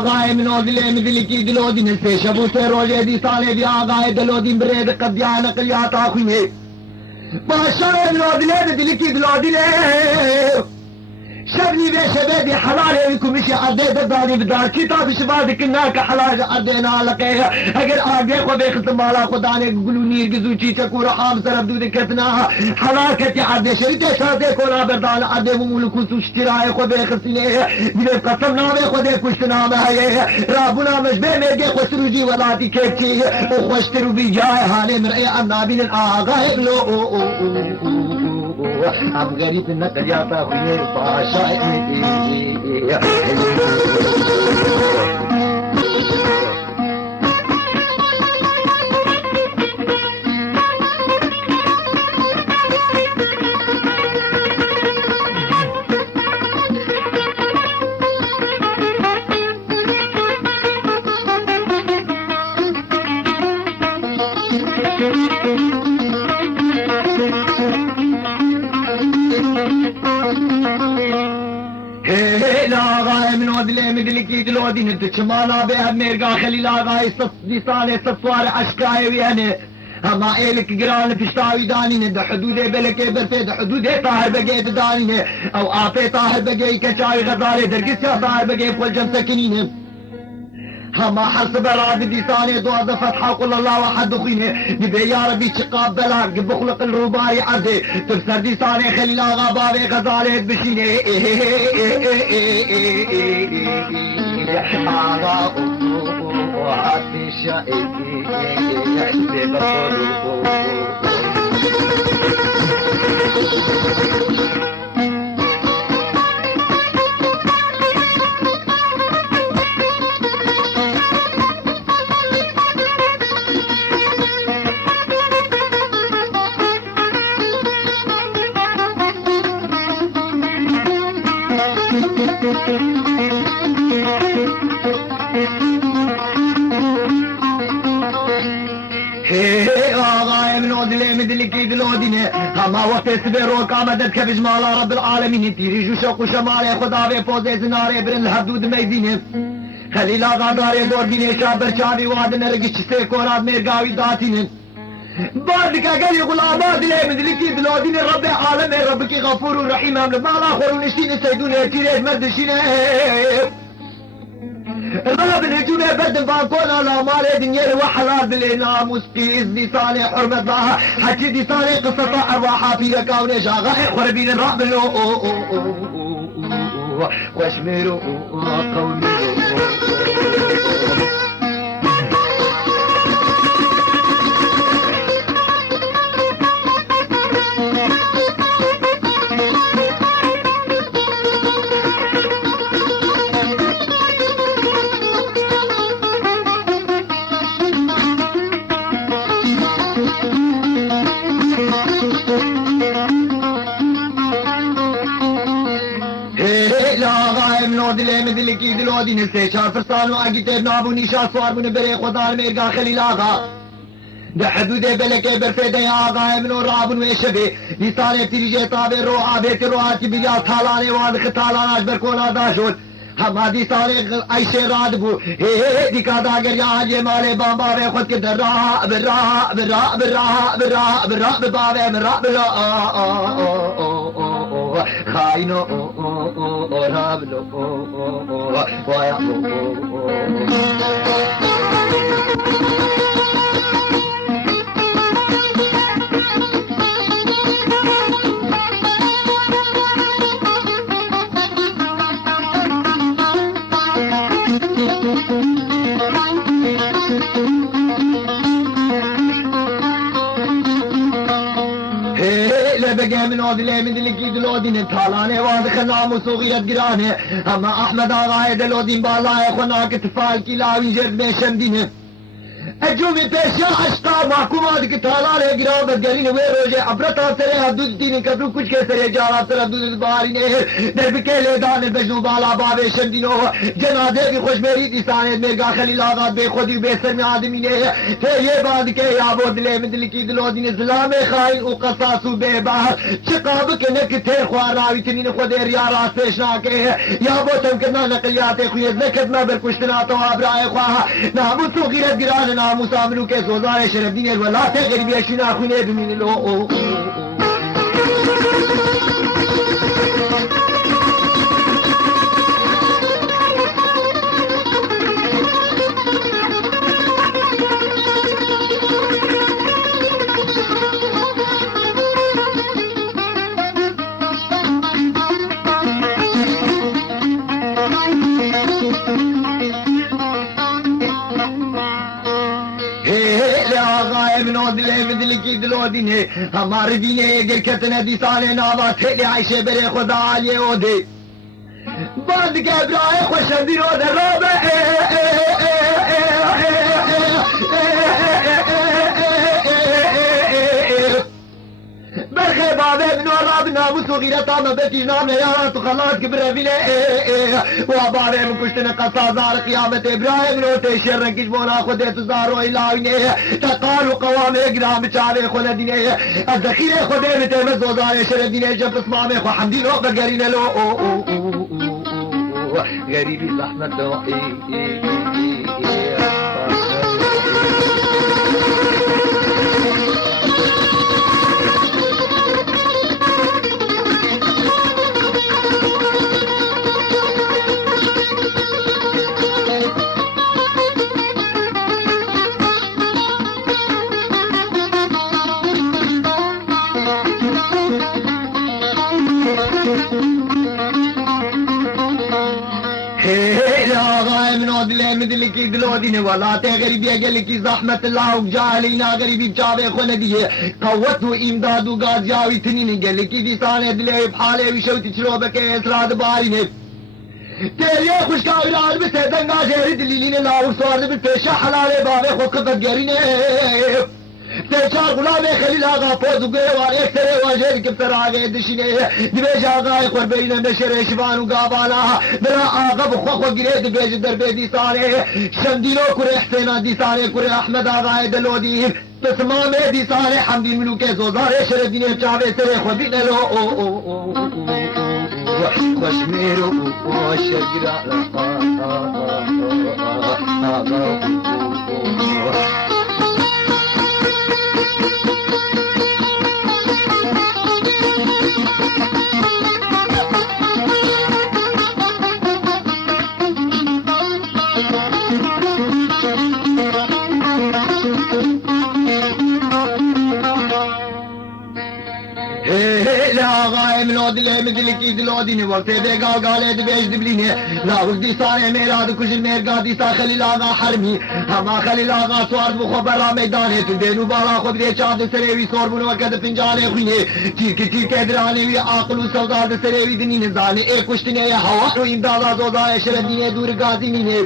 آقای من دلی کی دلودی نسه شبو سے روزے دی سالے دی آقای دلودی برید قدیان قلیات آخوی میں باشا من دلی کی دلودی لے شبني بشبابي حلال لكم مشي عديد الداري بدار كتاب شبابي كناك حلال عدينا لقيها اقل اقل وبيخ مالا خداني قلوني قزو چيچا كورا حام سرب دودي كتناها حلال كتي عدي شريطة شاده كورا بردان عدي ممولكو سوشتراي خبيخ سليه بيب قسم نامي خدي كشتنا مهيه رابنا مجبه ميجي خسروجي ولاتي كيبتي وخشترو بجاي حالي مرأي النابين الآغايب لو हम गरीब न जाता हुए पाशा دلودي ندك مالا بها ميرقا خليل آغاي لساني صفوار عشقاي وياني اما إلك قران فشتاوي داني ند حدودي بلكي برفيد حدودي طاهر بقيت داني او آفي طاهر بقي كشاوي غزالي درقسيا طاهر بقي فول جم سكنيني هما حسب راد لساني ضوء فتحة قل الله واحد دخيني نبي يا ربي شقاب بلاك بخلق الرباعي عدي تفسر لساني خليل آغا بابي غزالي بشيني آغا وعطي شائدي هما وقت سبيرو قامدت كفش مالا رب العالمين تيري جو شوق شمالي خداوي فوزي زناري برن الحدود ميديني خليل آغا داري دور بيني شابر شابي واد نرقش سيكورات ميرقاوي داتيني بعدك اقل غلامات لي مدري كي دلوديني رب العالمين ربك غفور رحيم مالا خورون اشتيني سيدوني تيريش مردشيني الرب الهجومي بدن فانكونا لا مالي دنيا وحلال بالناموس قيس دي صالح حرمة الله حكي دي صالح قصة أرواحها في كوني شاغائق وربين الرب لو واشمروا قولي دلی کی دلودی نسه چار فرسانو اگی تیب نابو نیشا سوار بونه بره خدان میرگا خلیل آغا ده حدود بلکه برفیده آغا امنو رابون ویشبه نیسانه تیریجه تابه روحا بیت روحا کی بگا تالانه وادخ تالاناش برکونا داشون ہماری سارے ایسے رات بو دکھا دا گر یہاں یہ مالے بامبا رے خود کے در راہ براہ براہ براہ براہ براہ باوے براہ براہ خائنو رابلو وایا بگه من آدله من دلی کی دلودین تالانه واضح ناموس و غیرت گرانه اما احمد آقای دلودین بالای خنا که تفال کی لاوی جرد بشم دینه اجومی پیشیا عشقا محکومات کی تالانه گراو بدگرین وی روژه عبرتا سره حدود دینی کبرو کچھ کے سره جاوا سره حدود باری نے در بکیلے دان بجنو بالا باب شمدینو جنازے کی خوشبری دیسانے مرگا خلیل آغا بے خودی بے سر میں آدمی نے پھر یہ بات کہ یا وہ دلے من دل کی دلو دین اسلام خائن او قصاصو بے باہ چقاب کے نک تھے خوار راوی تنین خود ریا راست پیشنا کے یا وہ تم کرنا نقلیات خویز نکتنا برکشتنا تو ابرائے خواہ ناموس و غیرت گران ناموس آمنو کے سوزار شرف دین الولات غریبی اشنا خونے بمین لو دل کی دلو دینے ہمارے دینے گر کتنے دیسانے ناما تھیلے عائشے برے خدا آلیے او دے بند کے برائے خوشندی رو دے رو بے برخي بابي من ورا بناموس وغيرة ما بيتي نام يا تخلص كبر فينا وبابي من كشتنا قصا زار قيامة إبراهيم نوتي شر كشبونا خدت زارو إلهي تقالوا قوام إجرام شعر خلدينه الذخيرة خدت تمز وزار شر دينه جب اسمامي خو حمدي لو بقرينا لو غريبي زحمة لو دل کی دلو دینے والا تے غریبی اگل کی زحمت اللہ جاہلینا غریبی چاوے خون دیے قوت و امداد و گاز جاوی تنین گل کی دیسانے دلے بحالے وشوتی چلو بکے اسراد باری نے تیری خوشکاوی رال بسے دنگا جہری دلیلی نے لاؤ سوارد بپیشہ حلالے باوے خود قفت گری نے تیچار غلام خلیل آقا پوزو گئے وار ایک سرے واجر کفتر آگئے دشینے دبیج آقا قربین نشر شبانو گابانا میرا آقا بخوخو گرے دبیج دربے دیسانے شمدینو کرے حسینہ دیسانے کرے احمد آقا دلو دین تسمام دیسانے حمدی منو کے زوزارے شرف دینے چاوے سرے خودی نلو خوش میرو شگرہ دلے میں دل کی دلو دینے وقتے دے گا گالے دبیش دبلینے لاغل دیسانے میرا دکشن میرگا دیسا خلیل آغا حرمی ہما خلیل آغا سوارد مخبرہ میدانے تو دینو بالا خود دے چاند سریوی سور بنو وقت پنجانے خوینے چیک درانے وی آقل و سوزاد سریوی دنی نزانے ایک کشتنے ہوا رو امدادا زوزائے شردینے دور گازی مینے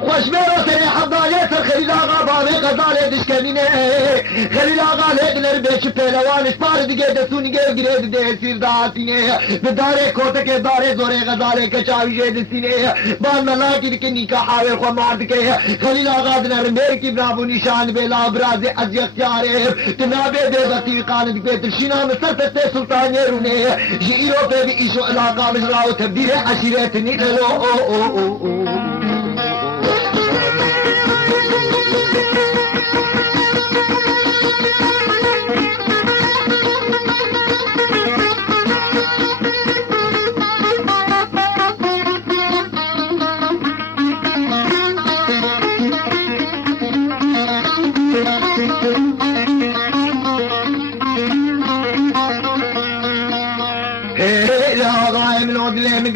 خوش میرو سرے حبالے سر خلیل آغا باوے غزالے دشکنینے خلیل آغا لیکنر بیچ پہلوان اشپار دگے دسونی گے گرے دے سیر داتینے بدارے کھوٹکے دارے زورے غزالے کچاویے دسینے بان ملا کی دکنی کا حاوے خو مارد کے خلیل آغا دنر میر کی برابو نشان بیلا براز از اختیارے تنابے بے بطی قاند پہ ترشینا مصر پتے سلطان رونے شیرو پہ بھی ایشو علاقہ مجراؤ تبدیر عشیرت نکلو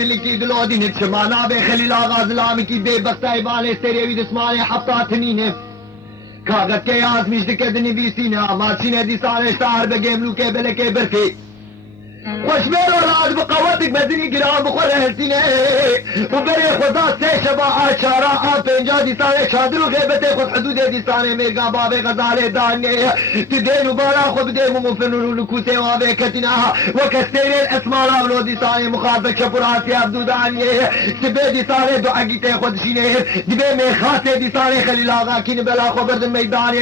دل کی دلو دین چمانا بے خلیل آغا ظلام کی بے بختہ بانے سریوی دسمانے حفظہ تنینے كاغت كي آزمش دكدني بيسينا ما تسينا دي صالح تار بقيملو كيبلكي بركي خوشبير ولاد بقوتك بدني قرام بخور اهلتيني وبري خدا سي شبا آشارا پنجا دي سالي شادرو غيبتي خود حدود دي سالي ميرگا بابي غزالي داني تدين وبالا خود بدين ومفنون لكوسي وابي كتناها وكستيري الاسماء لابلو دي سالي مخاطك شبراتي عبدو داني سبي دي سالي دو حقيتي خود شينير دبي ميخاتي دي سالي خليل آغا كين بلا خو برد ميداني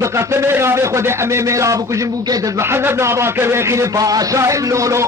بقسم رابي خود امي ميراب كجنبو كيدد محنب نابا كويخين فاشا لولو